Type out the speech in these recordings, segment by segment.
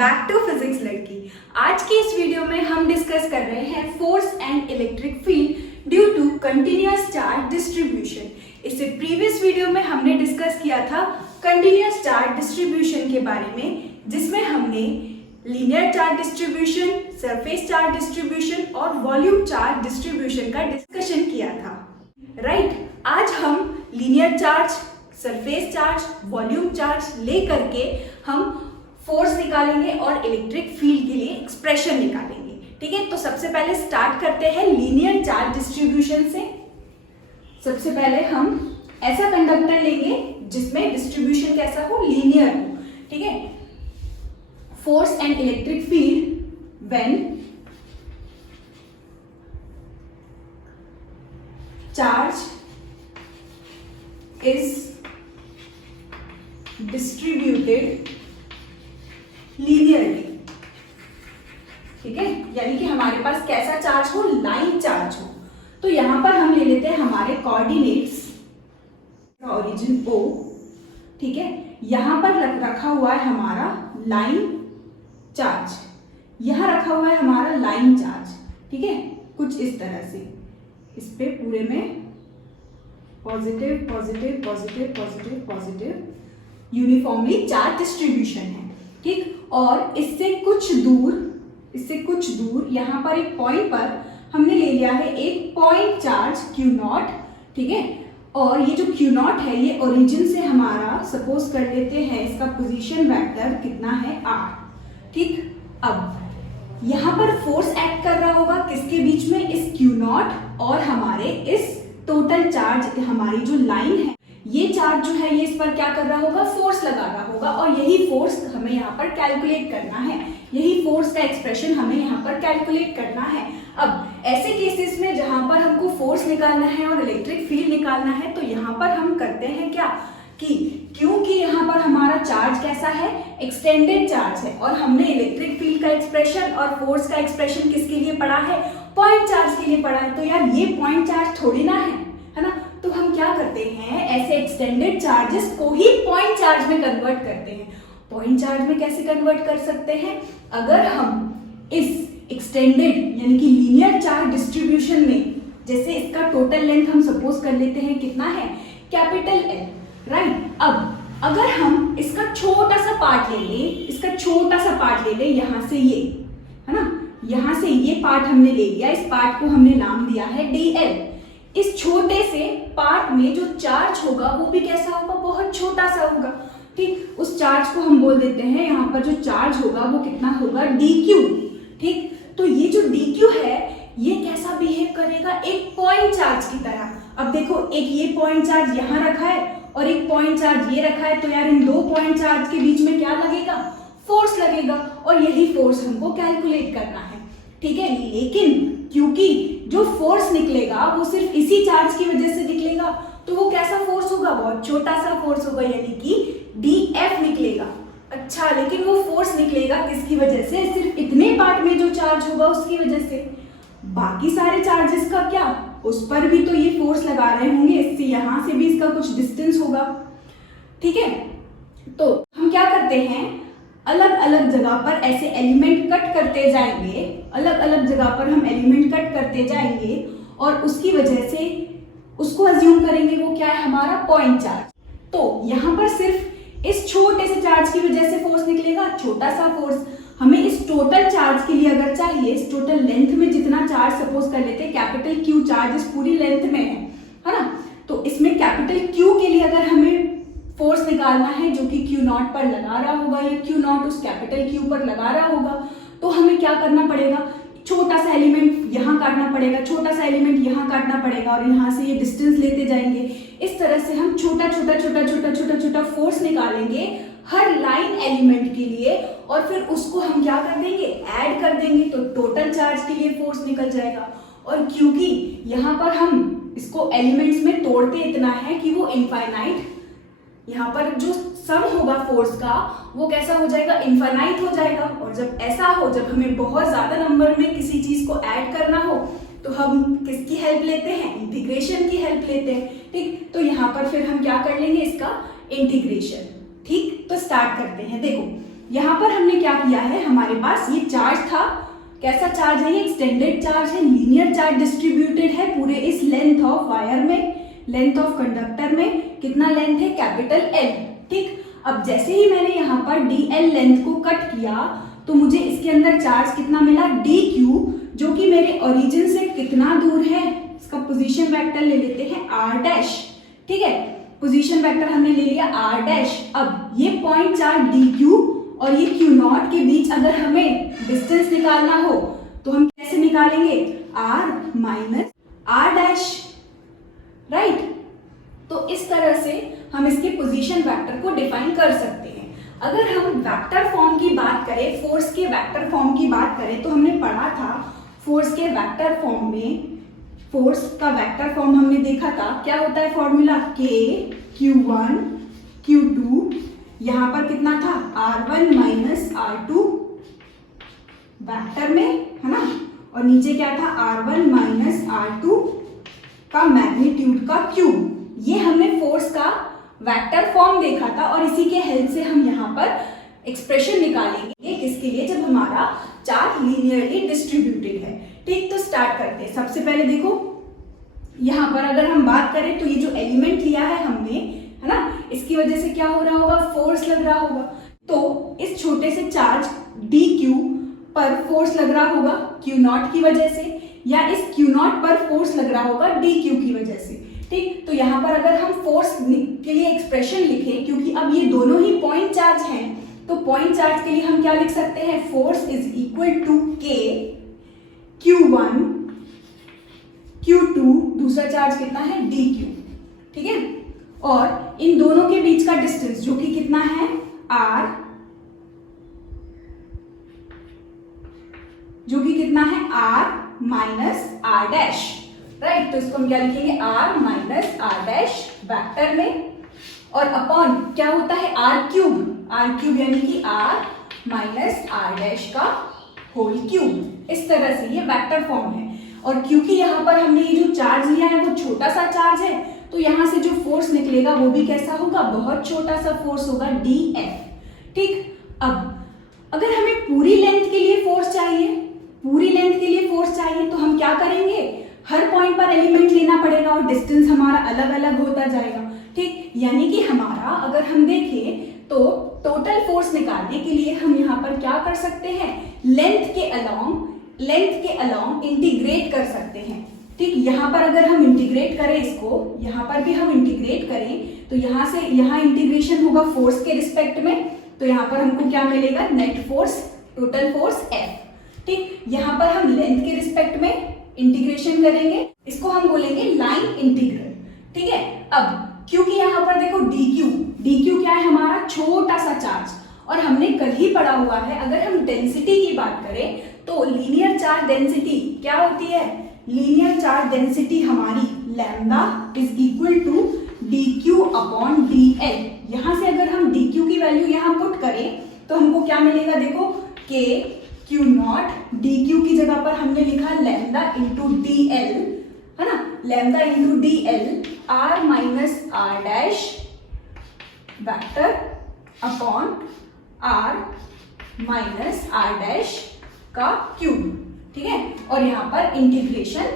Back to physics लड़की। आज की इस वीडियो में हम डिस्कस कर रहे हैं force and electric field due to continuous charge distribution. इससे प्रीवियस वीडियो में हमने डिस्कस किया था कंटिन्यूअस चार्ज डिस्ट्रीब्यूशन के बारे में, जिसमें हमने linear charge distribution, surface charge distribution और वॉल्यूम चार्ज डिस्ट्रीब्यूशन का डिस्कशन किया था। राइट, आज हम linear charge, surface charge, volume charge लेकर के हम फोर्स निकालेंगे और इलेक्ट्रिक फील्ड के लिए एक्सप्रेशन निकालेंगे। ठीक है, तो सबसे पहले स्टार्ट करते हैं लीनियर चार्ज डिस्ट्रीब्यूशन से। सबसे पहले हम ऐसा कंडक्टर लेंगे जिसमें डिस्ट्रीब्यूशन कैसा हो, लीनियर हो। ठीक है, force and electric field when charge is distributed linearly. ठीक है, यानी कि हमारे पास कैसा चार्ज हो, लाइन चार्ज हो। तो यहां पर हम ले लेते हैं हमारे कोऑर्डिनेट्स, ओरिजिन O। ठीक है, यहां पर रखा हुआ है हमारा लाइन चार्ज, यहां रखा हुआ है हमारा लाइन चार्ज। ठीक है, कुछ इस तरह से इस पे पूरे में positive positive positive positive positive uniformly charge distribution है। ठीक, और इससे कुछ दूर यहां पर एक पॉइंट पर हमने ले लिया है एक पॉइंट चार्ज Q0। ठीक है, और ये जो Q0 है ये ओरिजिन से हमारा, सपोज कर लेते हैं इसका पोजीशन वेक्टर कितना है, R। ठीक, अब यहां पर फोर्स एक्ट कर रहा होगा किसके बीच में, इस Q0 और हमारे इस टोटल चार्ज, हमारी जो लाइन है, ये चार्ज जो है ये इस पर क्या कर रहा होगा, फोर्स लगा रहा होगा। और यही फोर्स हमें यहाँ पर कैलकुलेट करना है, यही फोर्स का एक्सप्रेशन हमें यहाँ पर कैलकुलेट करना है। अब ऐसे केसेस में जहां पर हमको फोर्स निकालना है और इलेक्ट्रिक फील्ड निकालना है, तो यहाँ पर हम करते हैं क्या कि क्योंकि यहाँ पर हमारा चार्ज कैसा है, एक्सटेंडेड चार्ज है, और हमने इलेक्ट्रिक फील्ड का एक्सप्रेशन और फोर्स का एक्सप्रेशन किसके लिए पढ़ा है, पॉइंट चार्ज के लिए पढ़ा है। तो यार ये पॉइंट चार्ज थोड़ी ना है ना, तो हम क्या करते हैं, ऐसे एक्सटेंडेड चार्जेस को ही पॉइंट चार्ज में कन्वर्ट करते हैं। पॉइंट चार्ज में कैसे कन्वर्ट कर सकते हैं, अगर हम इस एक्सटेंडेड यानी कि लीनियर चार्ज डिस्ट्रीब्यूशन में, जैसे इसका टोटल लेंथ हम सपोज कर लेते हैं कितना है, कैपिटल L। राइट, अब अगर हम इसका छोटा सा पार्ट ले लें, इसका छोटा सा पार्ट ले लें, यहां से ये है ना, यहां से ये पार्ट हमने ले लिया, इस पार्ट को हमने नाम दिया है dl। इस छोटे से पार्ट में जो चार्ज होगा वो भी कैसा होगा, बहुत छोटा सा होगा। ठीक, उस चार्ज को हम बोल देते हैं, यहाँ पर जो चार्ज होगा वो कितना होगा, dq। ठीक, तो ये जो dq है ये कैसा बिहेव करेगा, एक पॉइंट चार्ज की तरह। अब देखो, एक ये पॉइंट चार्ज यहाँ रखा है और एक पॉइंट चार्ज ये रखा है, तो यार इन दो पॉइंट चार्ज के बीच में क्या लगेगा, फोर्स लगेगा, और यही फोर्स हमको कैलकुलेट करना है। ठीक है, लेकिन क्योंकि जो फोर्स निकलेगा वो सिर्फ इसी चार्ज की वजह से निकलेगा, तो वो कैसा फोर्स होगा, बहुत छोटा सा फोर्स होगा, यानी कि dF निकलेगा। अच्छा, लेकिन वो फोर्स निकलेगा किसकी वजह से, सिर्फ इतने पार्ट में जो चार्ज होगा उसकी वजह से। बाकी सारे चार्जेस का क्या, उस पर भी तो ये फोर्स लगा रहे होंगे, इससे यहां से भी इसका कुछ डिस्टेंस होगा। ठीक है, तो हम क्या करते हैं, अलग अलग जगह पर ऐसे एलिमेंट कट करते जाएंगे, अलग अलग जगह पर हम एलिमेंट कट करते जाएंगे, और उसकी वजह से उसको अज्यूम करेंगे वो क्या है, हमारा पॉइंट चार्ज। तो यहाँ पर सिर्फ इस छोटे से चार्ज की वजह से फोर्स निकलेगा, छोटा सा फोर्स। हमें इस टोटल चार्ज के लिए अगर चाहिए, इस टोटल लेंथ में जितना चार्ज सपोज कर लेते हैं, कैपिटल Q चार्ज इस पूरी लेंथ में है ना, तो इसमें कैपिटल Q के लिए अगर हमें फोर्स निकालना है जो कि Q0 पर लगा रहा होगा, या Q0 उस कैपिटल Q पर लगा रहा होगा, तो हमें क्या करना पड़ेगा, छोटा सा एलिमेंट यहाँ काटना पड़ेगा, छोटा सा एलिमेंट यहाँ काटना पड़ेगा, और यहाँ से ये डिस्टेंस लेते जाएंगे। इस तरह से हम छोटा छोटा छोटा छोटा छोटा छोटा फोर्स निकालेंगे हर लाइन एलिमेंट के लिए, और फिर उसको हम क्या कर देंगे, ऐड कर देंगे, तो टोटल चार्ज के लिए फोर्स निकल जाएगा। और क्योंकि यहाँ पर हम इसको एलिमेंट्स में तोड़ते इतना है कि वो इनफाइनाइट, यहाँ पर जो सम होगा फोर्स का वो कैसा हो जाएगा, इनफाइनाइट हो जाएगा। और जब ऐसा हो, जब हमें बहुत ज्यादा नंबर में किसी चीज को ऐड करना हो, तो हम किसकी हेल्प लेते हैं, इंटीग्रेशन की हेल्प लेते हैं। ठीक, तो यहाँ पर फिर हम क्या कर लेंगे, इसका इंटीग्रेशन। ठीक, तो स्टार्ट करते हैं। देखो, यहाँ पर हमने क्या किया है, हमारे पास ये चार्ज था, कैसा चार्ज है ये, एक्सटेंडेड चार्ज है, लीनियर चार्ज डिस्ट्रीब्यूटेड है पूरे इस लेंथ ऑफ वायर में, लेंथ ऑफ कंडक्टर में, कितना लेंथ है, कैपिटल L। ठीक, अब जैसे ही मैंने यहाँ पर dl लेंथ को कट किया तो मुझे इसके अंदर चार्ज कितना मिला, dq, जो कि मेरे ओरिजिन से कितना दूर है, इसका पोजीशन वेक्टर ले लेते हैं r डैश। ठीक है, पोजीशन वेक्टर हमने ले लिया r डैश। अब ये पॉइंट चार्ज dq और ये q नॉट के बीच अगर हमें डिस्टेंस निकालना हो तो हम कैसे निकालेंगे, r minus r dash, right. तो इस तरह से हम इसके पोजीशन वेक्टर को डिफाइन कर सकते हैं। अगर हम वेक्टर फॉर्म की बात करें, फोर्स के वेक्टर फॉर्म की बात करें, तो हमने पढ़ा था फोर्स के वेक्टर फॉर्म में, फोर्स का वेक्टर फॉर्म हमने देखा था, क्या होता है फॉर्मूला, K Q1 Q2, यहाँ पर कितना था, R1 माइनस R2 वेक्टर में, है ना, और नीचे क्या था, R1 माइनस R2 का मैग्नीट्यूड का क्यूब। ये हमने फोर्स का वेक्टर फॉर्म देखा था और इसी के हेल्प से हम यहाँ पर एक्सप्रेशन निकालेंगे, किसके लिए, जब हमारा चार्ज लीनियरली डिस्ट्रीब्यूटेड है। ठीक, तो स्टार्ट करते हैं। सबसे पहले देखो यहाँ पर अगर हम बात करें तो ये जो एलिमेंट लिया है हमने, है ना, इसकी वजह से क्या हो रहा होगा, फोर्स लग रहा होगा। तो इस छोटे से चार्ज dq पर फोर्स लग रहा होगा q नॉट की वजह से, या इस q नॉट पर फोर्स लग रहा होगा dq की वजह से। ठीक, तो यहाँ पर अगर हम फोर्स के लिए एक्सप्रेशन लिखें, क्योंकि अब ये दोनों ही पॉइंट चार्ज हैं, तो पॉइंट चार्ज के लिए हम क्या लिख सकते हैं, force is equal to K Q1 Q2, दूसरा चार्ज कितना है, dq। ठीक है, और इन दोनों के बीच का डिस्टेंस जो कि कितना है, r, जो कि कितना है, r minus r dash, right. तो इसको हम क्या लिखेंगे, r minus r dash vector में, और अपॉन क्या होता है, r क्यूब यानी कि r माइनस r डैश का होल क्यूब। इस तरह से ये वेक्टर फॉर्म है। और क्योंकि यहाँ पर हमने ये जो चार्ज लिया है वो छोटा सा चार्ज है, तो यहाँ से जो फोर्स निकलेगा वो भी कैसा होगा, बहुत छोटा सा फोर्स होगा, dF। ठीक, अब अगर हमें पूरी लेंथ के लिए फोर्स चाहिए, पूरी लेंथ के लिए फोर्स चाहिए, तो हम क्या करेंगे, हर पॉइंट पर एलिमेंट लेना पड़ेगा और डिस्टेंस हमारा अलग अलग होता जाएगा। ठीक, यानी कि हमारा अगर हम देखें तो टोटल फोर्स निकालने के लिए हम यहाँ पर क्या कर सकते हैं, लेंथ के अलोंग इंटीग्रेट कर सकते हैं। ठीक, यहाँ पर अगर हम इंटीग्रेट करें इसको, यहाँ पर भी हम इंटीग्रेट करें तो यहाँ से यहाँ इंटीग्रेशन होगा फोर्स के रिस्पेक्ट में, तो यहाँ पर हमको क्या मिलेगा, net force, total force F। ठीक, यहाँ पर हम लेंथ के रिस्पेक्ट में इंटीग्रेशन करेंगे, इसको हम बोलेंगे लाइन इंटीग्रल। ठीक है, अब क्योंकि यहाँ पर देखो dq क्या है, हमारा छोटा सा चार्ज, और हमने कल ही पढ़ा हुआ है, अगर हम डेंसिटी की बात करें तो लीनियर चार्ज डेंसिटी क्या होती है, लीनियर चार्ज डेंसिटी हमारी lambda is equal to dq upon dl। यहाँ से अगर हम dq की वैल्यू यहाँ पुट करें तो हमको क्या मिलेगा, देखो k q नॉट, dq की जगह पर हमने लिखा लैम्डा इंटू dl, है ना, lambda into dl, r minus r dash vector upon r minus r dash का क्यूब। ठीक है, और यहाँ पर इंटीग्रेशन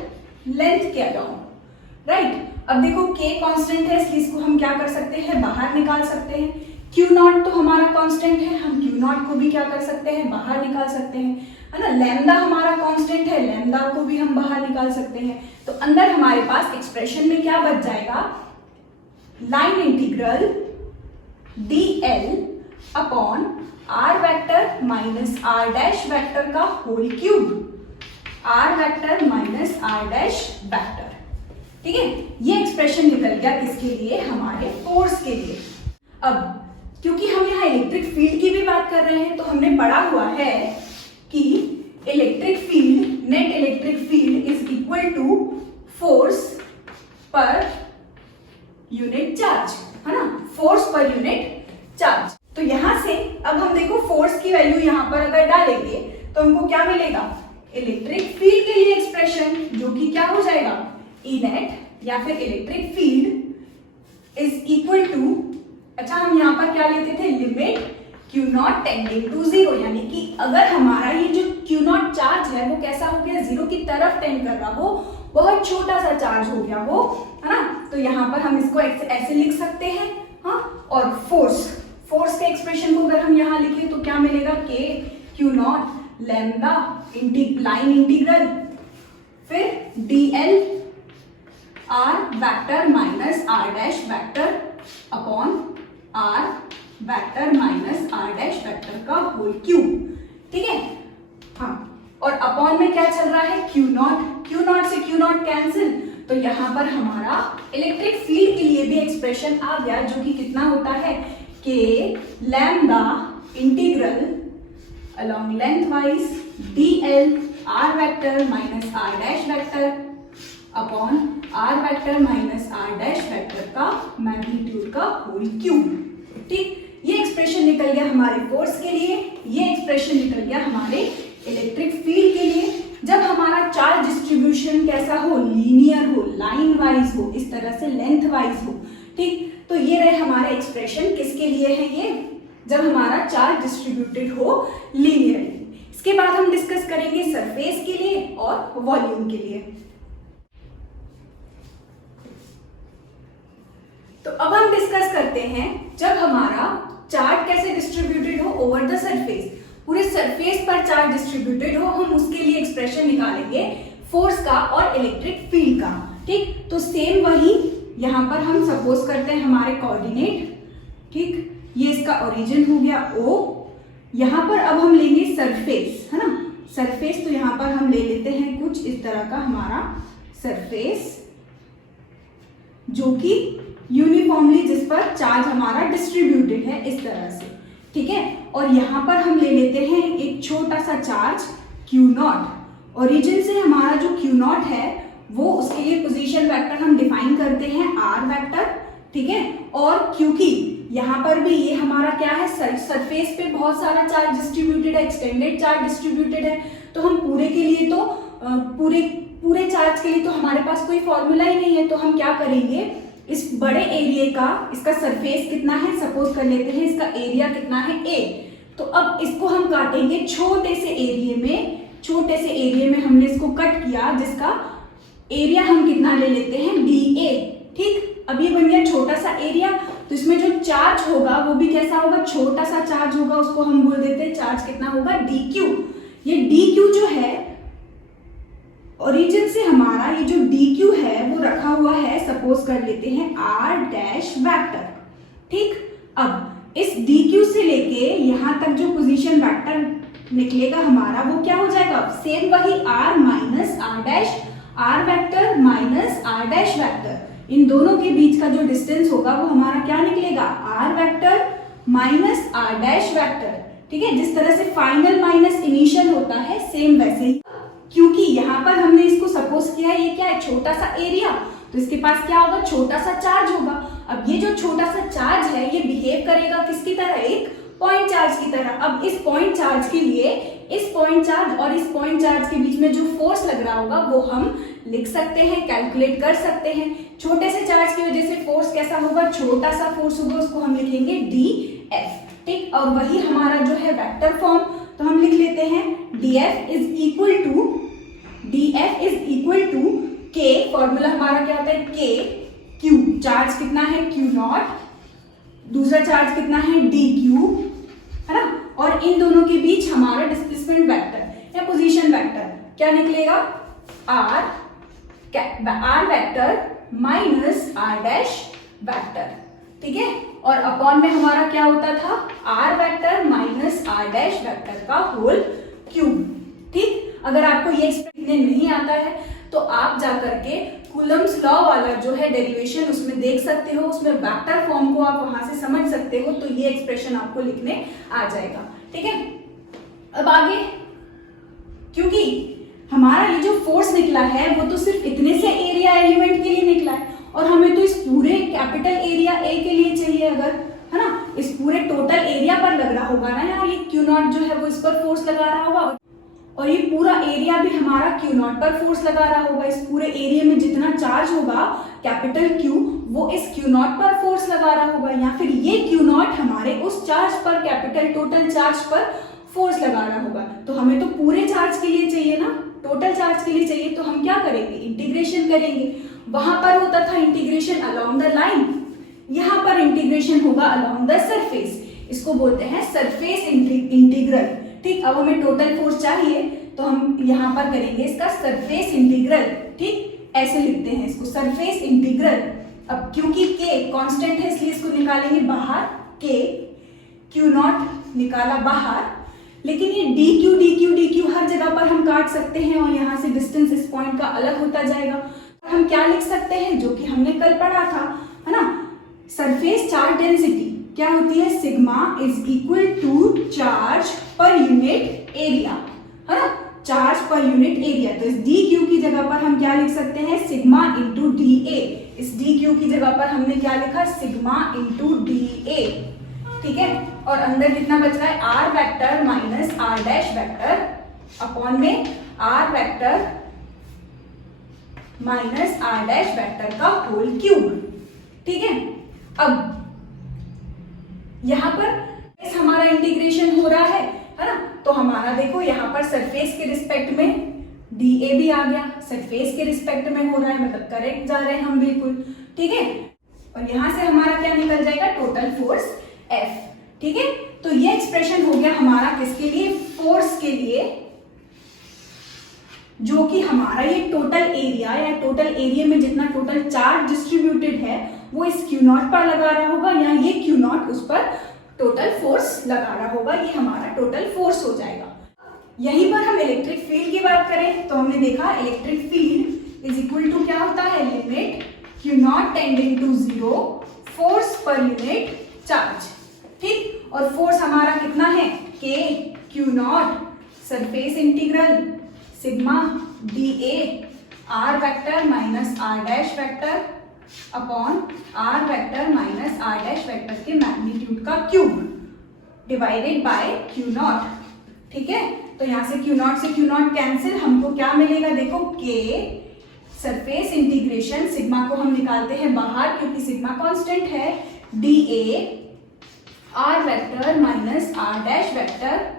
लेंथ के अलोंग, राइट। अब देखो k कांस्टेंट है, इसलिए इसको हम क्या कर सकते हैं, बाहर निकाल सकते हैं। q नॉट तो हमारा कांस्टेंट है, हम q नॉट को भी क्या कर सकते हैं, बाहर निकाल सकते हैं, है ना। लैम्डा हमारा कांस्टेंट है, लैम्डा को भी हम बाहर निकाल सकते हैं। तो अंदर हमारे पास एक्सप्रेशन में क्या बच जाएगा, line integral dl upon r vector minus r dash vector का whole cube, r vector minus r dash vector. ठीक है, ये एक्सप्रेशन निकल गया किसके लिए, हमारे फोर्स के लिए। अब क्योंकि हम यहाँ इलेक्ट्रिक फील्ड की भी बात कर रहे हैं, तो हमने पढ़ा हुआ है कि electric field, net electric field is equal to force per unit charge, है ना, फोर्स पर यूनिट चार्ज। तो यहां से अब हम देखो फोर्स की वैल्यू यहां पर अगर डालेंगे तो हमको क्या मिलेगा, इलेक्ट्रिक फील्ड के लिए एक्सप्रेशन, जो कि क्या हो जाएगा, ई नेट या फिर electric field is equal to, अच्छा हम यहाँ पर क्या लेते थे, limit q naught tending to zero, यानी कि अगर हमारा ये जो क्यू नॉट चार्ज है वो कैसा हो गया, जीरो की तरफ टेंड कर रहा हो, बहुत छोटा सा चार्ज हो गया हो, है ना। तो यहाँ पर हम इसको ऐसे लिख सकते हैं, हाँ। और फोर्स के एक्सप्रेशन को अगर हम यहाँ लिखें तो क्या मिलेगा, K q not lambda line integral, फिर dl r vector minus r dash vector upon r vector minus r dash vector का होल क्यूब, ठीक है। हाँ, और अपॉन में क्या चल रहा है, क्यू नॉट से क्यू नॉट कैंसिल, तो यहाँ पर हमारा इलेक्ट्रिक फील्ड के लिए भी एक्सप्रेशन आ गया, जो कि कितना होता है, के lambda integral along length wise dl r vector minus r dash vector upon r vector minus r dash vector का मैग्नीट्यूड का होल क्यूब, ठीक। ये एक्सप्रेशन निकल गया हमारे फोर्स के लिए, ये एक्सप्रेशन निकल गया हमारे इलेक्ट्रिक फील्ड के लिए। जब हमारा चार्ज डिस्ट्रीब्यूशन कैसा हो, लीनियर हो, लाइन वाइज हो, इस तरह से लेंथ वाइज हो, ठीक। तो ये रहे हमारे एक्सप्रेशन, किसके लिए है ये, जब हमारा चार्ज डिस्ट्रीब्यूटेड हो लीनियरली। इसके बाद हम डिस्कस करेंगे सरफेस के लिए और वॉल्यूम के लिए। तो अब हम डिस्कस करते हैं जब हमारा चार्ज कैसे डिस्ट्रीब्यूटेड हो ओवर द सरफेस, पूरे सरफेस पर चार्ज डिस्ट्रीब्यूटेड हो, हम उसके लिए एक्सप्रेशन निकालेंगे फोर्स का और इलेक्ट्रिक फील्ड का, ठीक। तो सेम वही यहां पर हम सपोज करते हैं हमारे कोऑर्डिनेट, ठीक, ये इसका ओरिजिन हो गया O, यहां पर अब हम लेंगे सरफेस, है ना, सरफेस। तो यहां पर हम ले लेते हैं कुछ इस तरह का हमारा सरफेस, जो कि यूनिफॉर्मली जिस पर चार्ज हमारा डिस्ट्रीब्यूटेड है, इस तरह से, ठीक है। और यहां पर हम ले लेते हैं एक छोटा सा चार्ज क्यू नॉट, ओरिजिन से हमारा जो क्यू नॉट है वो उसके लिए पोजीशन वेक्टर हम डिफाइन करते हैं आर वेक्टर, ठीक है। और क्योंकि यहाँ पर भी ये हमारा क्या है, सरफेस पे बहुत सारा चार्ज डिस्ट्रीब्यूटेड है, एक्सटेंडेड चार्ज डिस्ट्रीब्यूटेड है, तो हम पूरे के लिए तो पूरे चार्ज के लिए तो हमारे पास कोई फॉर्मूला ही नहीं है। तो हम क्या करेंगे, इस बड़े एरिया का, इसका सरफेस कितना है, सपोज कर लेते हैं इसका एरिया कितना है A, तो अब इसको हम काटेंगे छोटे से एरिया में हमने इसको कट किया, जिसका एरिया हम कितना ले लेते हैं, dA, ठीक। अब ये बन गया छोटा सा एरिया, तो इसमें जो चार्ज होगा वो भी कैसा होगा, छोटा सा चार्ज होगा, उसको हम बोल देते हैं चार्ज कितना होगा, dQ। ये dQ जो है ओरिजिन से हमारा ये जो dQ है वो रखा हुआ है, सपोज कर लेते हैं r डैश वेक्टर, ठीक। अब इस dQ से लेके यहां तक जो पोजीशन वेक्टर निकलेगा हमारा वो क्या हो जाएगा, सेम वही r minus r dash, r vector minus r dash vector, इन दोनों के बीच का जो डिस्टेंस होगा वो हमारा क्या निकलेगा, r vector minus r dash vector, ठीक है। जिस तरह से फाइनल माइनस इनिशियल होता है, सेम वैसे ही, क्योंकि यहाँ पर हमने इसको सपोज किया है, ये क्या है, छोटा सा एरिया, तो इसके पास क्या होगा, छोटा सा चार्ज होगा। अब ये जो छोटा सा चार्ज है ये बिहेव करेगा किसकी तरह, एक पॉइंट चार्ज की तरह। अब इस पॉइंट चार्ज के लिए इस पॉइंट चार्ज और इस पॉइंट चार्ज के बीच में जो फोर्स लग रहा होगा वो हम लिख सकते हैं, कैलकुलेट कर सकते हैं। छोटे से चार्ज की वजह से फोर्स कैसा होगा, छोटा सा फोर्स होगा, उसको हम लिखेंगे dF, ठीक। और वही हमारा जो है वेक्टर फॉर्म, तो हम लिख लेते हैं dF is equal to K, formula हमारा क्या होता है, K Q, चार्ज कितना है Q नॉट, दूसरा चार्ज कितना है dQ, है ना। और इन दोनों के बीच हमारा डिस्प्लेसमेंट वेक्टर या पोजीशन वेक्टर क्या निकलेगा, R vector minus R dash vector, ठीक है। और अपॉन में हमारा क्या होता था, R vector minus R dash vector का होल क्यूब, ठीक। अगर आपको ये एक्सप्रेशन नहीं आता है तो आप जाकर के कूलम्स लॉ वाला जो है डेरिवेशन उसमें देख सकते हो, उसमें वेक्टर फॉर्म को आप वहां से समझ सकते हो, तो ये एक्सप्रेशन आपको लिखने आ जाएगा, ठीक है। अब आगे, क्योंकि हमारा ये जो फोर्स निकला है वो तो सिर्फ इतने से एरिया एलिमेंट के लिए निकला है, और हमें तो इस पूरे कैपिटल एरिया A के लिए चाहिए, अगर, है ना, इस पूरे टोटल एरिया पर लग रहा होगा ना यार, ये क्यू नॉट जो है वो इस पर फोर्स लगा रहा होगा, और ये पूरा एरिया भी हमारा क्यू नॉट पर फोर्स लगा रहा होगा। इस पूरे एरिया में जितना चार्ज होगा कैपिटल Q, वो इस क्यू नॉट पर फोर्स लगा रहा होगा, या फिर ये क्यू नॉट हमारे उस चार्ज पर, कैपिटल टोटल चार्ज पर फोर्स लगा रहा होगा। तो हमें तो पूरे चार्ज के लिए चाहिए ना, टोटल चार्ज के लिए चाहिए, तो हम क्या करेंगे, इंटीग्रेशन करेंगे। वहां पर होता था इंटीग्रेशन अलोंग द लाइन, यहाँ पर इंटीग्रेशन होगा अलोंग द सरफेस, इसको बोलते हैं सरफेस इंटीग्रल। ठीक, अब हमें टोटल फोर्स चाहिए तो हम यहाँ पर करेंगे इसका सरफेस इंटीग्रल। ठीक, ऐसे लिखते हैं इसको, सरफेस इंटीग्रल। अब क्योंकि k कांस्टेंट है इसलिए इसको निकालेंगे बाहर, k क्यू नॉट निकाला बाहर, लेकिन ये dq हर जगह पर हम काट सकते हैं और यहाँ से डिस्टेंस इस पॉइंट का अलग होता जाएगा। हम क्या लिख सकते हैं, जो कि हमने कल पढ़ा था, है ना, सरफेस चार्ज डेंसिटी क्या होती है, sigma is equal to charge per unit area, है ना, चार्ज पर यूनिट एरिया। तो इस डी क्यू की जगह पर हम क्या लिख सकते हैं, सिग्मा इंटू डी ए। इस डी क्यू की जगह पर हमने क्या लिखा, सिग्मा इंटू डी ए। ठीक है, और अंदर कितना बच रहा है, r vector minus r dash vector upon में r vector minus r dash vector का होल क्यूब। ठीक है, अब यहां पर इस हमारा इंटीग्रेशन हो रहा है ना, तो हमारा देखो यहाँ पर सरफेस के रिस्पेक्ट में dA भी आ गया, सरफेस के रिस्पेक्ट में हो रहा है, मतलब करेक्ट जा रहे हैं हम बिल्कुल। ठीक है, और यहां से हमारा क्या निकल जाएगा, टोटल फोर्स F। ठीक है, तो ये एक्सप्रेशन हो गया हमारा किसके लिए, फोर्स के लिए, जो कि हमारा ये टोटल एरिया या टोटल एरिया में जितना टोटल चार्ज डिस्ट्रीब्यूटेड है वो इस क्यू नॉट पर लगा रहा होगा, या ये क्यू नॉट उस पर टोटल फोर्स लगा रहा होगा, ये हमारा टोटल फोर्स हो जाएगा। यहीं पर हम इलेक्ट्रिक फील्ड की बात करें तो हमने देखा electric field is equal to क्या होता है, limit q naught tending to 0 force per unit charge. ठीक, और फोर्स हमारा कितना है, k q naught surface integral sigma d A r vector minus r dash vector upon r vector minus r dash vector के magnitude का cube divided by q naught. ठीक है, तो यहां से क्यू नॉट से क्यू नॉट कैंसिल, हमको क्या मिलेगा, देखो k सरफेस इंटीग्रेशन, सिग्मा को हम निकालते हैं बाहर क्योंकि सिग्मा कांस्टेंट है, d A r vector minus r dash vector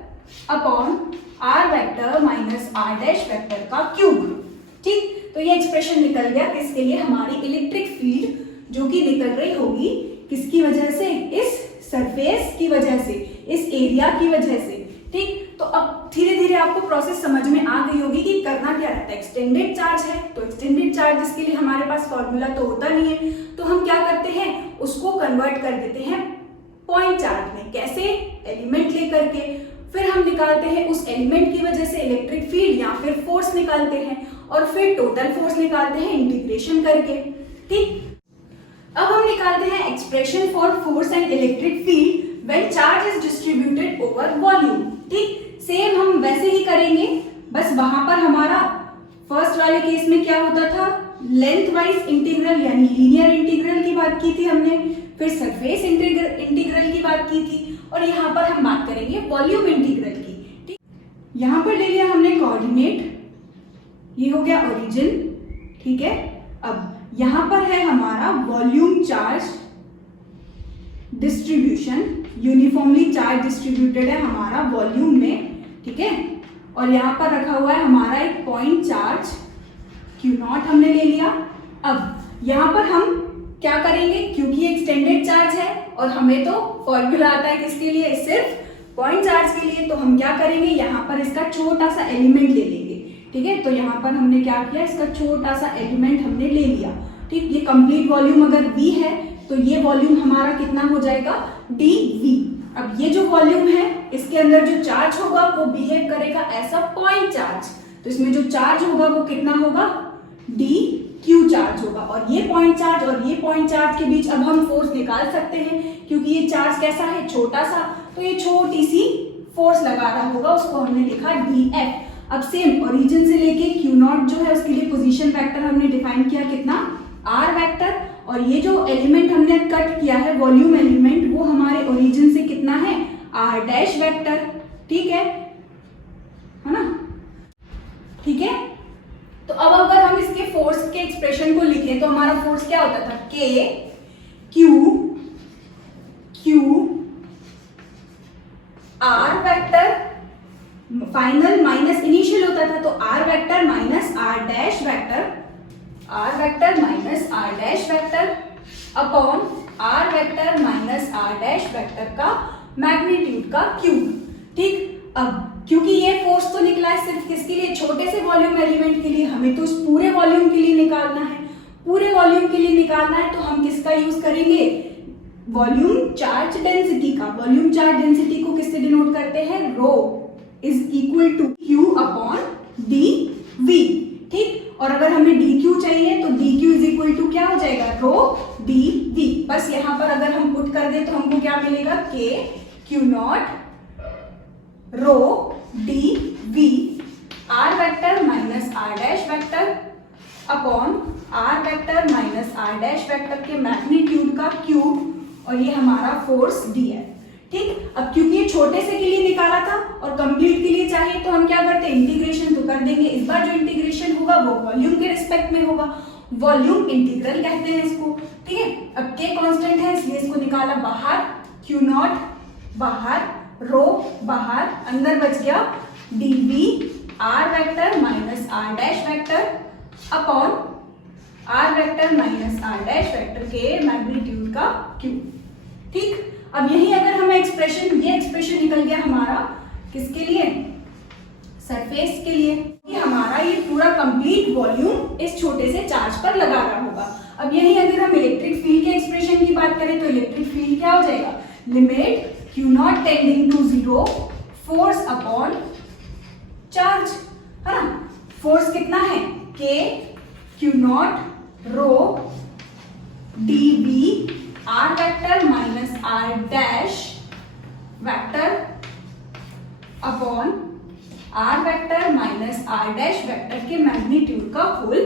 upon r vector minus r dash vector का क्यूब। ठीक, तो ये एक्सप्रेशन निकल गया किसके लिए, हमारी इलेक्ट्रिक फील्ड जो कि निकल रही होगी किसकी वजह से, इस सरफेस की वजह से, इस एरिया की वजह से। ठीक, तो अब धीरे धीरे आपको प्रोसेस समझ में आ गई होगी कि करना क्या रहता है। एक्सटेंडेड चार्ज है तो एक्सटेंडेड चार्ज के लिए हमारे पास फॉर्मूला तो होता नहीं है, तो हम क्या करते हैं, उसको कन्वर्ट कर देते हैं पॉइंट चार्ज में। कैसे, एलिमेंट लेकर के, फिर हम निकालते हैं उस एलिमेंट की वजह से इलेक्ट्रिक फील्ड या फिर फोर्स निकालते हैं, और फिर टोटल फोर्स निकालते हैं इंटीग्रेशन करके। ठीक, अब हम निकालते हैं expression for force and electric field when charge is distributed over volume. ठीक, सेम हम वैसे ही करेंगे, बस वहां पर हमारा फर्स्ट वाले केस में क्या होता था, लेंथ वाइज इंटीग्रल यानी लीनियर इंटीग्रल की बात की थी हमने, फिर सरफेस इंटीग्रल की बात की थी, और यहाँ पर हम बात करेंगे वॉल्यूम इंटीग्रल की। ठीक, यहाँ पर ले लिया हमने कोऑर्डिनेट, ये हो गया ओरिजिन। ठीक है, अब यहाँ पर है हमारा volume charge distribution, uniformly charge distributed है हमारा वॉल्यूम में। ठीक है, और यहाँ पर रखा हुआ है हमारा एक पॉइंट चार्ज क्यू नॉट हमने ले लिया। अब यहाँ पर हम क्या करेंगे, क्योंकि एक्सटेंडेड चार्ज है और हमें तो फॉर्मूला आता है किसके लिए, सिर्फ पॉइंट चार्ज के लिए, तो हम क्या करेंगे, यहाँ पर इसका छोटा सा एलिमेंट ले लेंगे। ठीक है, तो यहाँ पर हमने क्या किया, इसका छोटा सा एलिमेंट हमने ले लिया। ठीक, ये कंप्लीट वॉल्यूम अगर V है तो ये वॉल्यूम हमारा कितना हो जाएगा, dV। अब ये जो वॉल्यूम है इसके अंदर जो चार्ज होगा वो बिहेव करेगा ऐसा पॉइंट चार्ज, तो इसमें जो चार्ज होगा वो कितना होगा, dQ चार्ज होगा। और ये पॉइंट चार्ज और ये पॉइंट चार्ज के बीच अब हम फोर्स निकाल सकते हैं, क्योंकि ये चार्ज कैसा है, छोटा सा, तो ये छोटी सी फोर्स लगा रहा होगा, उसको हमने लिखा dF। अब सेम ओरिजिन से लेके क्यू नॉट जो है उसके लिए पोजीशन वेक्टर हमने डिफाइन किया कितना, आर वेक्टर, और ये जो एलिमेंट हमने कट किया है वॉल्यूम एलिमेंट वो हमारे ओरिजिन से कितना है, आर डैश वेक्टर। ठीक है ना, ठीक है। तो अब अगर हम इसके फोर्स के एक्सप्रेशन को लिखें तो हमारा फोर्स क्या होता था, K Q R vector final minus initial होता था, तो R vector minus R dash vector, R vector minus R dash vector upon R vector minus R dash vector का मैग्नीट्यूड का क्यूब। ठीक, अब क्योंकि ये फोर्स तो निकला है सिर्फ किसके लिए, छोटे से वॉल्यूम एलिमेंट के लिए, हमें तो उस पूरे वॉल्यूम के लिए निकालना है। पूरे वॉल्यूम के लिए निकालना है तो हम किसका यूज करेंगे, वॉल्यूम चार्ज डेंसिटी का। वॉल्यूम चार्ज डेंसिटी को किससे डिनोट करते हैं, rho is equal to q upon d v. ठीक, और अगर हमें डी क्यू चाहिए तो d q is equal to क्या हो जाएगा, रो डी वी। बस यहाँ पर अगर हम पुट कर दें तो हमको क्या मिलेगा, K q naught rho d we r vector minus r dash vector upon r vector minus r dash vector के मैग्नीट्यूड का क्यूब, और ये हमारा फोर्स डी है। ठीक, अब क्योंकि ये छोटे से के लिए निकाला था और कंप्लीट के लिए चाहिए तो हम क्या करते हैं, इंटीग्रेशन तो कर देंगे। इस बार जो इंटीग्रेशन होगा वो वॉल्यूम के रिस्पेक्ट में होगा, वॉल्यूम इंटीग्रल कहते हैं इसको। ठीक है, अब के कांस्टेंट है इसलिए इसको निकाला बाहर, क्यू नॉट बाहर, रो बाहर, अंदर बच गया d we r vector minus r dash vector upon r vector minus r dash vector के मैग्नीट्यूड का क्यूब। ठीक, अब यही अगर हमें एक्सप्रेशन, ये एक्सप्रेशन निकल गया हमारा किसके लिए, सरफेस के लिए, कि हमारा ये पूरा कंप्लीट वॉल्यूम इस छोटे से चार्ज पर लगा रहा होगा। अब यही अगर हम इलेक्ट्रिक फील्ड के एक्सप्रेशन की बात करें तो इलेक्ट्रिक फील्ड क्या हो जाएगा, limit q naught tending to zero force upon charge, है ना। फोर्स कितना है, K q naught rho d we r vector minus r dash vector upon r vector minus r dash vector के magnitude का whole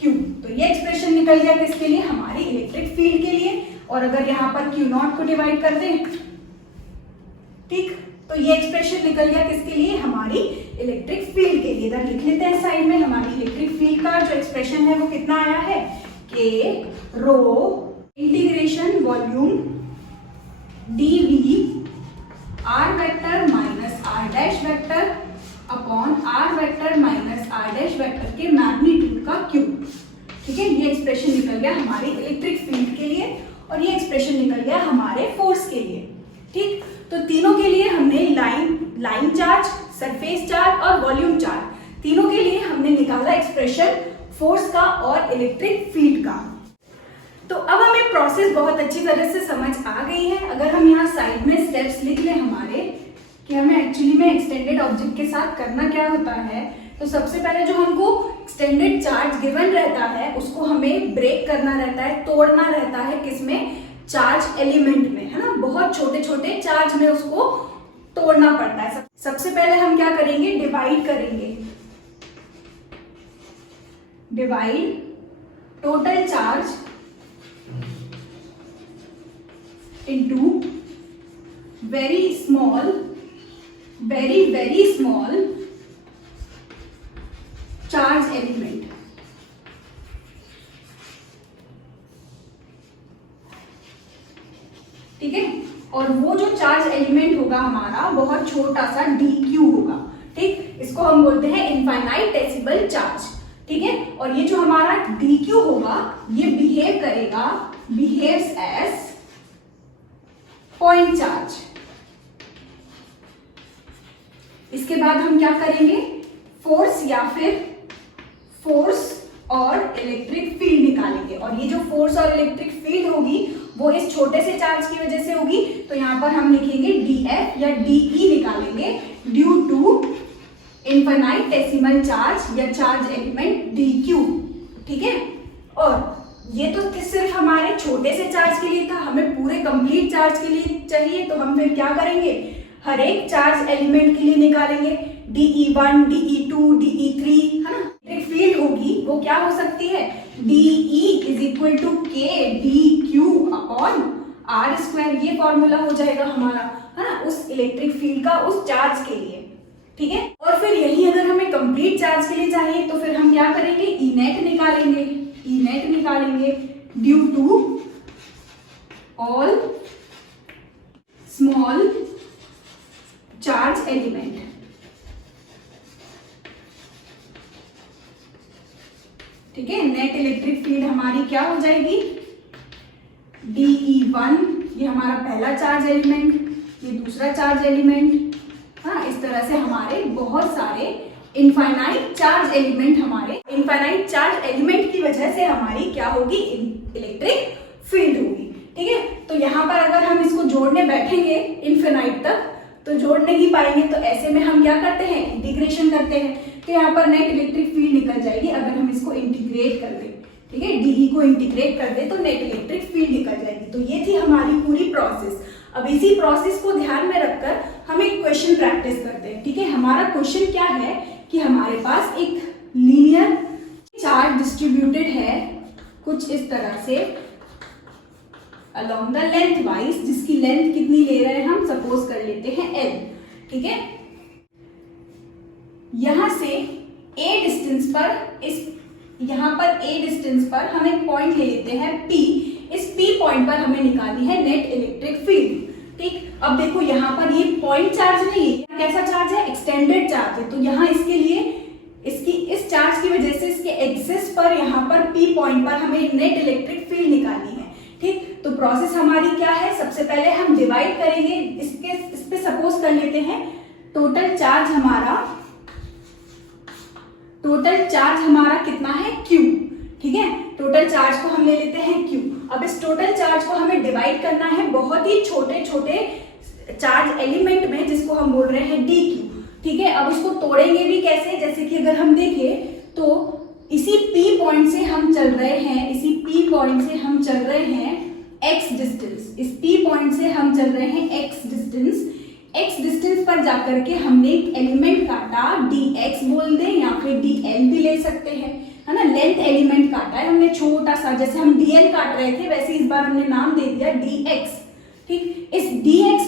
cube. तो ये expression निकल गया किसके लिए, हमारी इलेक्ट्रिक फील्ड के लिए। और अगर यहां पर क्यू नॉट को डिवाइड कर दें, ठीक, तो ये एक्सप्रेशन निकल गया किसके लिए, हमारी इलेक्ट्रिक फील्ड के लिए। इधर लिख लेते हैं साइड में, हमारी इलेक्ट्रिक फील्ड का जो एक्सप्रेशन है वो कितना आया है, k rho integration volume d we r vector minus r dash vector upon r vector minus r dash vector के मैग्नीट्यूड का क्यूब। ठीक है, ये एक्सप्रेशन निकल गया हमारी इलेक्ट्रिक फील्ड के लिए और ये एक्सप्रेशन निकल गया हमारे फोर्स के लिए। ठीक, तो तीनों के लिए हमने लाइन चार्ज, सरफेस चार्ज और वॉल्यूम चार्ज, तीनों के लिए हमने निकाला एक्सप्रेशन फोर्स का और इलेक्ट्रिक फील्ड का। तो अब हमें प्रोसेस बहुत अच्छी तरह से समझ आ गई है। अगर हम यहाँ साइड में स्टेप्स लिख लें हमारे कि हमें एक्चुअली में एक्सटेंडेड ऑब्जेक्ट के साथ करना क्या होता है, तो सबसे पहले जो हमको एक्सटेंडेड चार्ज गिवन रहता है उसको हमें ब्रेक करना रहता है, तोड़ना रहता है, किसमें, चार्ज एलिमेंट में, है ना। बहुत छोटे छोटे चार्ज में उसको तोड़ना पड़ता है। सबसे पहले हम क्या करेंगे, डिवाइड करेंगे, divide total charge into very small, very small charge element। ठीक है, और वो जो चार्ज एलिमेंट होगा हमारा बहुत छोटा सा dq होगा। ठीक, इसको हम बोलते हैं इनफाइनाइटेसिमल चार्ज। ठीक है, और ये जो हमारा dq होगा ये बिहेव करेगा, बिहेव्स एज पॉइंट चार्ज। इसके बाद हम क्या करेंगे, फोर्स या फिर फोर्स और इलेक्ट्रिक फील्ड निकालेंगे। और ये जो फोर्स और इलेक्ट्रिक फील्ड होगी वो इस छोटे से चार्ज की वजह से होगी, तो यहां पर हम लिखेंगे dF या dE निकालेंगे, ड्यू टू इनफाइनाइटेसिमल चार्ज या चार्ज एलिमेंट dQ। ठीक है, और ये तो सिर्फ हमारे छोटे से चार्ज के लिए था, हमें पूरे कंप्लीट चार्ज के लिए चाहिए, तो हम फिर क्या करेंगे, हर एक चार्ज एलिमेंट के लिए निकालेंगे, DE1, DE2, DE3, है ना। एक फील्ड होगी वो क्या हो सकती है, DE is equal to K DQ upon R square, ये फॉर्मूला हो जाएगा हमारा, है ना, उस इलेक्ट्रिक फील्ड का उस चार्ज के लिए। ठीक है, और फिर यही अगर हमें कंप्लीट चार्ज के लिए चाहिए तो फिर हम क्या करेंगे, E नेट निकालेंगे, इसकी नेट निकालेंगे due to all small charge element. ठीक है, नेट इलेक्ट्रिक फील्ड हमारी क्या हो जाएगी, DE1, ये हमारा पहला चार्ज एलिमेंट, ये दूसरा चार्ज एलिमेंट। हाँ, इस तरह से हमारे बहुत सारे इनफाइनाइट चार्ज एलिमेंट, हमारे इनफाइनाइट चार्ज एलिमेंट की वजह से हमारी क्या होगी, इलेक्ट्रिक फील्ड होगी। ठीक है, तो यहाँ पर अगर हम इसको जोड़ने बैठेंगे इनफाइनाइट तक तो जोड़ नहीं पाएंगे, तो ऐसे में हम क्या करते हैं, इंटीग्रेशन करते हैं, तो यहाँ पर नेट इलेक्ट्रिक फील्ड निकल जाएगी अगर हम इसको इंटीग्रेट कर दें। ठीक है, डीई को इंटीग्रेट कर दे तो नेट इलेक्ट्रिक फील्ड निकल जाएगी। तो ये थी हमारी पूरी प्रोसेस। अब इसी प्रोसेस को ध्यान में रखकर हम एक क्वेश्चन प्रैक्टिस करते हैं। ठीक है, हमारा क्वेश्चन क्या है कि हमारे पास एक लीनियर चार्ज डिस्ट्रीब्यूटेड है कुछ इस तरह से अलोंग द लेंथ वाइज, जिसकी लेंथ कितनी ले रहे हैं हम, सपोज कर लेते हैं L। ठीक है, यहां से A डिस्टेंस पर, इस यहां पर A डिस्टेंस पर हम एक पॉइंट ले लेते हैं P। इस P पॉइंट पर हमें निकालनी है नेट इलेक्ट्रिक फील्ड। ठीक, अब देखो यहाँ पर ये पॉइंट चार्ज नहीं है, कैसा चार्ज है, एक्सटेंडेड चार्ज है। तो यहाँ इसके लिए इसकी इस चार्ज की वजह से इसके एक्सिस पर यहाँ पर P पॉइंट पर हमें नेट इलेक्ट्रिक फील्ड निकालनी है। ठीक, तो प्रोसेस हमारी क्या है, सबसे पहले हम डिवाइड करेंगे इस पे सपोज कर लेते हैं टोटल चार्ज हमारा कितना है, Q। ठीक है, टोटल चार्ज को हम ले लेते हैं Q। अब इस टोटल चार्ज को हमें डिवाइड करना है बहुत ही छोटे छोटे चार्ज एलिमेंट में, जिसको हम बोल रहे हैं DQ। ठीक है, अब इसको तोड़ेंगे भी कैसे, जैसे कि अगर हम देखें तो इसी P पॉइंट से हम चल रहे हैं, x डिस्टेंस, इस P पॉइंट से हम चल रहे हैं x डिस्टेंस पर जाकर के हमने एक एलिमेंट काटा, dx बोल दें या फिर dl भी ले सकते हैं, है ना। लेंथ एलिमेंट काटा है हमने छोटा सा, जैसे हम dl काट रहे थे वैसे इस बार हमने नाम दे दिया dx। ठीक, इस dx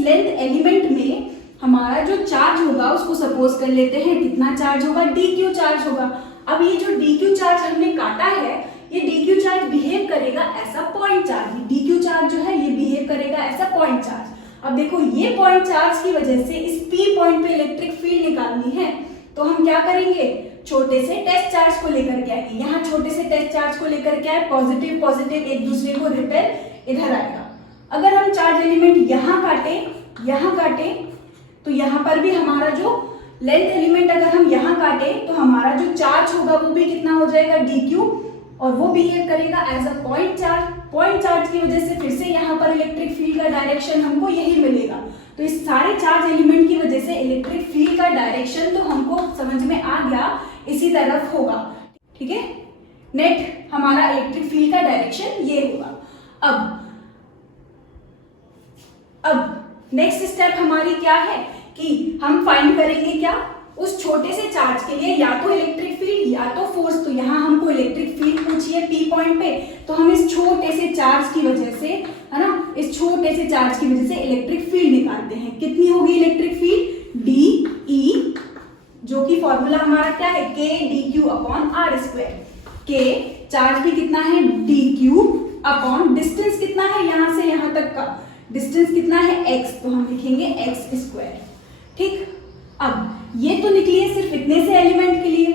लेंथ एलिमेंट में हमारा जो चार्ज होगा उसको सपोज कर लेते हैं कितना चार्ज होगा, dq चार्ज होगा। अब ये जो dq चार्ज हमने काटा है, ये dq चार्ज बिहेव करेगा ऐसा पॉइंट चार्ज, dq चार्ज जो है ये बिहेव करेगा ऐसा पॉइंट चार्ज। अब देखो ये पॉइंट चार्ज की वजह से इस p पॉइंट पे इलेक्ट्रिक फील्ड निकालनी है, तो हम क्या करेंगे, छोटे से टेस्ट चार्ज को लेकर के आएंगे। यहाँ छोटे से टेस्ट चार्ज को लेकर के आए, पॉजिटिव पॉजिटिव एक दूसरे को रिपेल इधर आएगा। अगर हम चार्ज एलिमेंट यहाँ काटे तो यहाँ पर भी हमारा जो लेंथ एलिमेंट अगर हम यहाँ काटे तो हमारा जो चार्ज होगा वो भी कितना हो जाएगा, dq, और वो बिहेव करेगा as a point charge. Point charge की वजह से फिर से यहाँ पर इलेक्ट्रिक फील्ड का डायरेक्शन हमको यही मिलेगा। तो इस सारे चार्ज एलिमेंट की वजह से इलेक्ट्रिक फील्ड का डायरेक्शन तो हमको समझ में आ गया, इसी तरफ होगा। ठीक है, नेट हमारा इलेक्ट्रिक फील्ड का डायरेक्शन ये होगा। अब नेक्स्ट स्टेप हमारी क्या है कि हम फाइंड करेंगे क्या, उस छोटे से चार्ज के लिए या तो इलेक्ट्रिक फील्ड या तो फोर्स। तो यहाँ हमको इलेक्ट्रिक फील्ड पूछी है P पॉइंट पे, तो हम इस छोटे से चार्ज की वजह से, है ना, इस छोटे से चार्ज की वजह से इलेक्ट्रिक फील्ड निकालते हैं। कितनी होगी इलेक्ट्रिक फील्ड, DE, जो कि फॉर्मूला हमारा क्या है, K dq upon r square. K charge भी कितना है, dq अपॉन डिस्टेंस कितना है, यहाँ से यहाँ तक का डिस्टेंस कितना है, x, तो हम लिखेंगे x स्क्वायर। ठीक, अब ये तो निकली है सिर्फ इतने से एलिमेंट के लिए,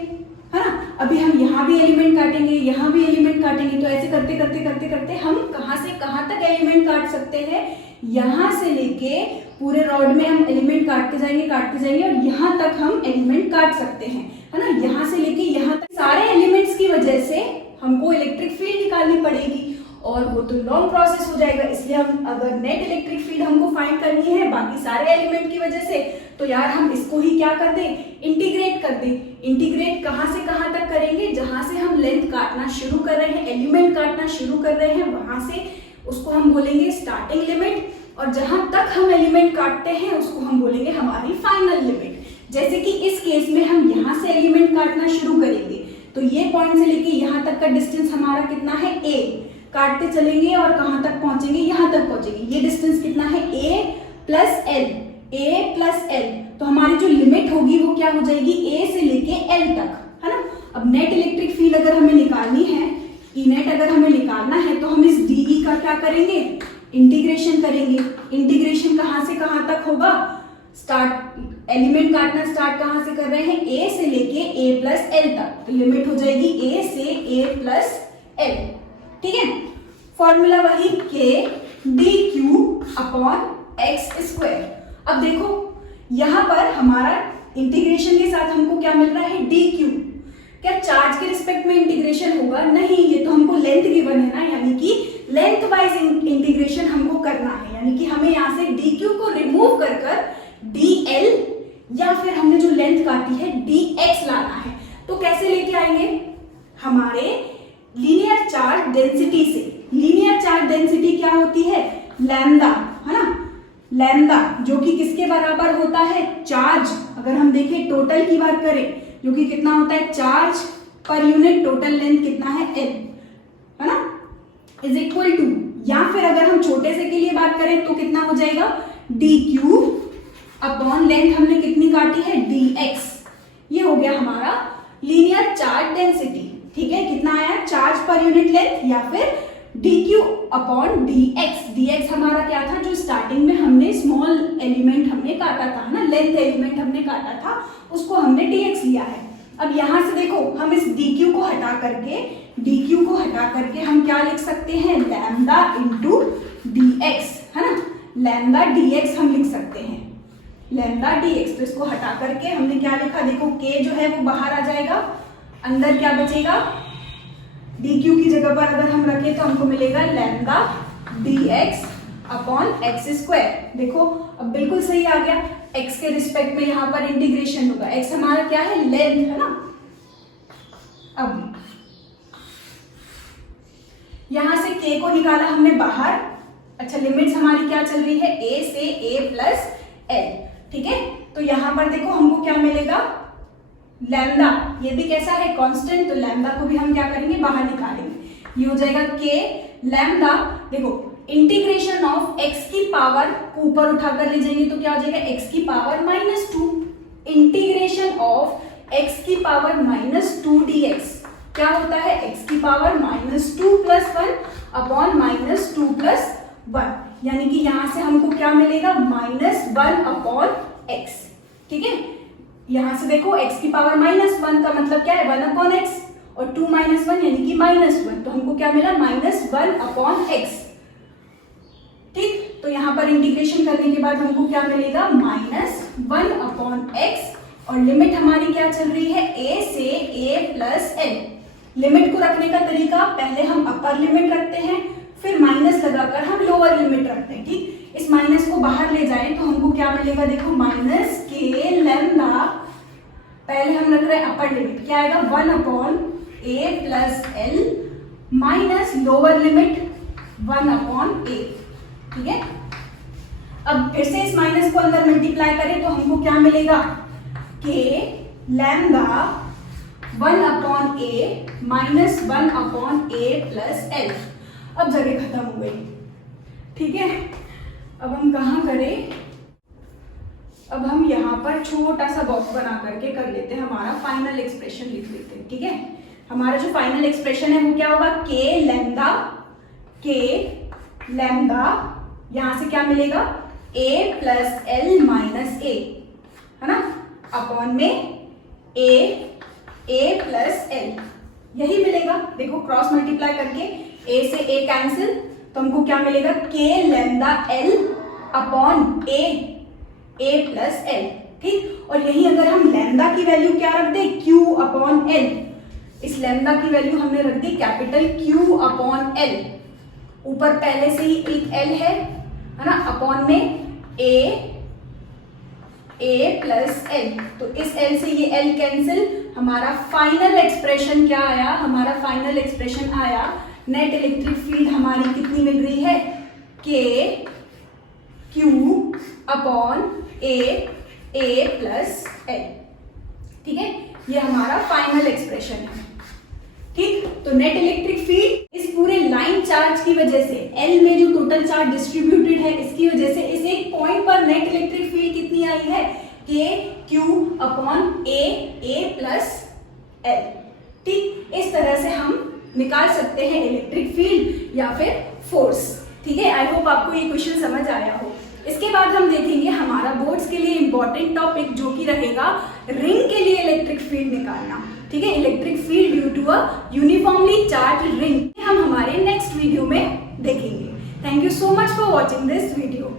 है ना। अभी हम यहाँ भी एलिमेंट काटेंगे, यहाँ भी एलिमेंट काटेंगे, तो ऐसे करते करते करते करते हम कहाँ से कहाँ तक एलिमेंट काट सकते हैं, यहाँ से लेके पूरे रॉड में हम एलिमेंट काटते जाएंगे और यहाँ तक हम एलिमेंट काट सकते हैं, है ना। यहाँ से लेके यहाँ तक सारे एलिमेंट्स की वजह से हमको इलेक्ट्रिक फील्ड निकालनी पड़ेगी और वो तो लॉन्ग प्रोसेस हो जाएगा। इसलिए हम अगर नेट इलेक्ट्रिक फील्ड हमको फाइंड करनी है बाकी सारे एलिमेंट की वजह से, तो यार हम इसको ही क्या कर दें, इंटीग्रेट कर दें। इंटीग्रेट कहाँ से कहाँ तक करेंगे, जहां से हम लेंथ काटना शुरू कर रहे हैं, एलिमेंट काटना शुरू कर रहे हैं, वहां से उसको हम बोलेंगे स्टार्टिंग लिमिट, और जहां तक हम एलिमेंट काटते हैं उसको हम बोलेंगे हमारी फाइनल लिमिट। जैसे कि इस केस में हम यहाँ से एलिमेंट काटना शुरू करेंगे, तो ये पॉइंट से लेके यहाँ तक का डिस्टेंस हमारा कितना है, a, काटते चलेंगे और कहां तक पहुंचेंगे, यहां तक पहुंचेंगे। ये डिस्टेंस कितना है, a प्लस l, तो हमारी जो लिमिट होगी वो क्या हो जाएगी, a से लेके l तक, है ना। अब नेट इलेक्ट्रिक फील्ड अगर हमें निकालनी है, ई नेट अगर हमें निकालना है, तो हम इस डीई का क्या करेंगे, इंटीग्रेशन करेंगे। इंटीग्रेशन कहाँ से कहाँ तक होगा, स्टार्ट एलिमेंट काटना स्टार्ट कहाँ से कर रहे हैं, ए से लेके ए प्लस एल तक, तो लिमिट हो जाएगी ए से ए प्लस एल। ठीक है, फॉर्मूला वही के D Q upon x square. अब देखो यहां पर हमारा इंटीग्रेशन के साथ हमको क्या मिल रहा है, डी क्यू। क्या चार्ज के रिस्पेक्ट में इंटीग्रेशन होगा, नहीं, ये तो हमको लेंथ गिवन है ना, यानी कि लेंथ वाइज इंटीग्रेशन हमको करना है, यानी कि हमें यहाँ से डी क्यू को रिमूव कर कर डी एल या फिर हमने जो लेंथ काटी है डी एक्स लाना है। तो कैसे लेके आएंगे, हमारे लीनियर चार्ज डेंसिटी से। लीनियर चार्ज डेंसिटी क्या होती है, लैम्डा, है ना, लैम्डा जो कि किसके बराबर होता है, चार्ज। अगर हम देखें टोटल की बात करें, जो कि कितना होता है, charge per unit total length कितना है, एल, है ना, इज इक्वल टू, या फिर अगर हम छोटे से के लिए बात करें तो कितना हो जाएगा, डी क्यू अपॉन लेंथ हमने कितनी काटी है, डी एक्स। ये हो गया हमारा लीनियर चार्ज डेंसिटी। ठीक है, कितना आया, चार्ज पर यूनिट लेंथ या फिर D Q upon D x. D x हमारा क्या था, जो स्टार्टिंग में हमने स्मॉल एलिमेंट हमने काटा था ना, लेंथ एलिमेंट हमने काटा था, उसको हमने डी एक्स लिया है। अब यहां से देखो हम इस डी क्यू को हटा करके हम क्या लिख सकते हैं, लैम्डा इंटू डी एक्स, है ना, लैम्डा डी एक्स हम लिख सकते हैं, लैम्डा डी एक्स। तो इसको हटा करके हमने क्या लिखा, देखो के जो है वो बाहर आ जाएगा, अंदर क्या बचेगा, डी क्यू की जगह पर अगर हम रखें तो हमको मिलेगा lambda D x upon x square. देखो अब बिल्कुल सही आ गया, एक्स के रिस्पेक्ट में यहाँ पर इंटीग्रेशन होगा, एक्स हमारा क्या है, लेंथ, है ना। अब यहां से के को निकाला हमने बाहर। अच्छा, लिमिट्स हमारी क्या चल रही है, ए से ए प्लस एल। ठीक है, तो यहां पर देखो हमको क्या मिलेगा, लैम्डा, ये भी कैसा है, कांस्टेंट, तो लैम्डा को भी हम क्या करेंगे, बाहर निकालेंगे। ये हो जाएगा के लैम्डा, देखो इंटीग्रेशन ऑफ एक्स की पावर को ऊपर उठा कर ले जाएंगे तो क्या हो जाएगा, एक्स की पावर -2, इंटीग्रेशन ऑफ एक्स की पावर -2 dx क्या होता है, एक्स की पावर -2 + 1 अपॉन -2 + 1, यानी कि यहां से हमको क्या मिलेगा, -1 अपॉन एक्स। ठीक है, यहां से देखो x की पावर -1 का मतलब क्या है, 1 अपॉन एक्स, और 2 - 1 यानी कि -1, तो हमको क्या मिला, -1 अपॉन एक्स। ठीक, तो यहाँ पर इंटीग्रेशन करने के बाद हमको क्या मिलेगा, -1 अपॉन एक्स, और लिमिट हमारी क्या चल रही है, a से a प्लस एल। लिमिट को रखने का तरीका, पहले हम अपर लिमिट रखते हैं, फिर माइनस लगाकर हम लोअर लिमिट रखते हैं। ठीक, इस माइनस को बाहर ले जाएं तो हमको क्या मिलेगा, देखो माइनस के लैम्डा, पहले हम रख रहे हैं अपर लिमिट, क्या आएगा, 1 upon a plus L minus lower limit 1 upon a। ठीक है, अब फिर से इस माइनस को अंदर मल्टीप्लाई करें तो हमको क्या मिलेगा, के lambda 1 upon a minus 1 upon a plus L. अब जगह खत्म हो गई। ठीक है, अब हम कहाँ करें, अब हम यहाँ पर छोटा सा बॉक्स बना करके कर लेते हैं, हमारा फाइनल एक्सप्रेशन लिख लेते हैं। ठीक है, हमारा जो फाइनल एक्सप्रेशन है वो क्या होगा, के लैम्डा यहां से क्या मिलेगा, a प्लस एल माइनस ए, है ना, अपॉन में a प्लस एल, यही मिलेगा। देखो क्रॉस मल्टीप्लाई करके a से a कैंसिल, तो हमको क्या मिलेगा, के lambda L upon a plus L. ठीक, और यही अगर हम लैम्डा की वैल्यू क्या रख दे, q अपॉन एल, इस लैम्डा की वैल्यू हमने रख दी कैपिटल Q अपॉन एल, ऊपर पहले से ही एक एल है ना, अपॉन में a प्लस एल, तो इस एल से ये एल कैंसिल, हमारा फाइनल एक्सप्रेशन क्या आया, हमारा फाइनल एक्सप्रेशन आया, नेट इलेक्ट्रिक फील्ड हमारी कितनी मिल रही है, K Q upon a plus L. ठीक है, ये हमारा फाइनल एक्सप्रेशन है। ठीक, तो नेट इलेक्ट्रिक फील्ड इस पूरे लाइन चार्ज की वजह से, एल में जो टोटल चार्ज डिस्ट्रीब्यूटेड है इसकी वजह से इस एक पॉइंट पर नेट इलेक्ट्रिक फील्ड कितनी आई है, K Q upon a plus L. ठीक, इस तरह से हम निकाल सकते हैं इलेक्ट्रिक फील्ड या फिर फोर्स। ठीक है, आई होप आपको ये क्वेश्चन समझ आया हो। इसके बाद हम देखेंगे हमारा बोर्ड्स के लिए इंपॉर्टेंट टॉपिक जो कि रहेगा रिंग के लिए इलेक्ट्रिक फील्ड निकालना। ठीक है, electric field due to a uniformly charged ring हम हमारे नेक्स्ट वीडियो में देखेंगे। Thank you so much for watching this video.